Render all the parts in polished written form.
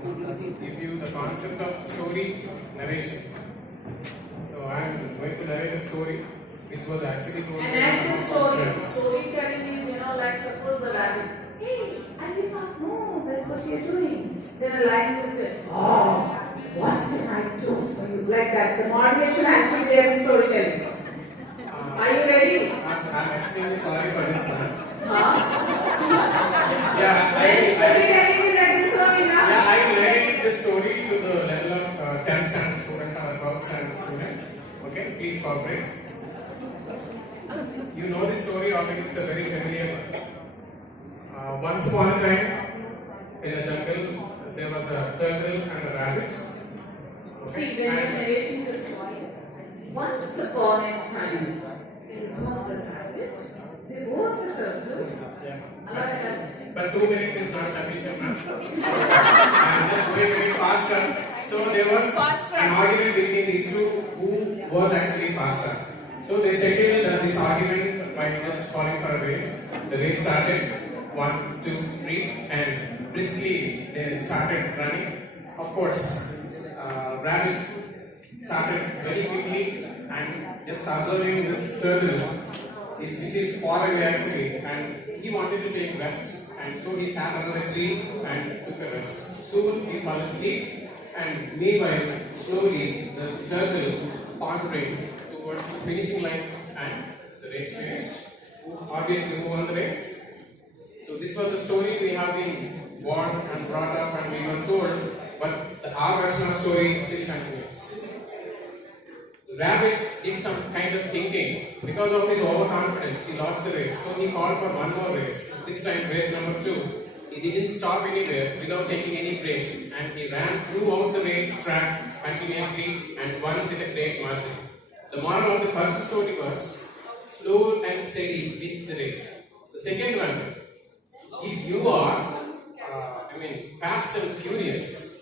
give you the concept of story narration. So I am going to narrate a story which was actually told. And as the storytelling is, like suppose the rabbit. Hey, I did not know that's what you're doing. Then a lion will say, oh, what can I do for you? Like that. The motivation has to be there in storytelling. Are you ready? I'm extremely sorry for this one. Then storytelling is like this one, Yeah, I narrated the story to the level of 10th standard student or 12th standard student. Okay, please cooperate. You know this story already, it's a very familiar one. Once upon a time, in a jungle, there was a turtle and a rabbit. See, when you're narrating the story, once upon a time, there was a rabbit, there was a turtle. But 2 minutes is not sufficient. I'm just going very faster. So there was an argument between these two who was actually faster. So they settled this argument by just calling for a race. The race started 1, 2, 3 and briskly they started running. Of course, rabbit started very quickly and just observing this turtle which is far away actually, and he wanted to take rest, and so he sat under a tree and took a rest. Soon he fell asleep, and meanwhile slowly the turtle pondering towards the finishing line and the race finished. Obviously who won the race? So this was the story we have been born and brought up and we were told, but our version of story still continues. The rabbit did some kind of thinking. Because of his overconfidence, he lost the race. So he called for one more race. This time, race number 2. He didn't stop anywhere without taking any breaks, and he ran throughout the race track continuously and won with a great margin. The moral of the first story was slow and steady wins the race. The second one, if you are, fast and furious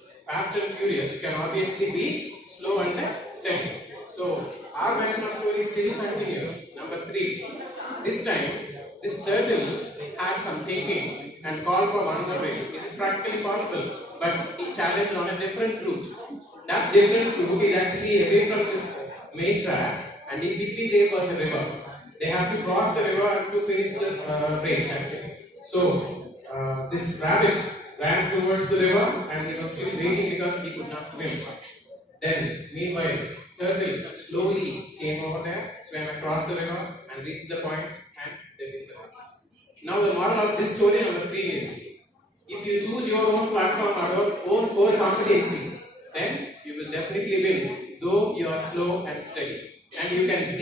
can obviously beat slow and steady. So our version of story still continues. Number 3. This time, this turtle had some thinking and called for one more race. It is practically possible, but he challenged on a different route. That different route is actually away from this main track, and in between there was a river. They have to cross the river to finish the race actually. So this rabbit ran towards the river and he was still waiting because he could not swim. Then, meanwhile, turtle slowly came over there, swam across the river and reached the point and they win the race. Now the moral of this story number 3 is, if you choose your own platform or your own core competencies, then you will definitely win, though you are slow and steady. And you can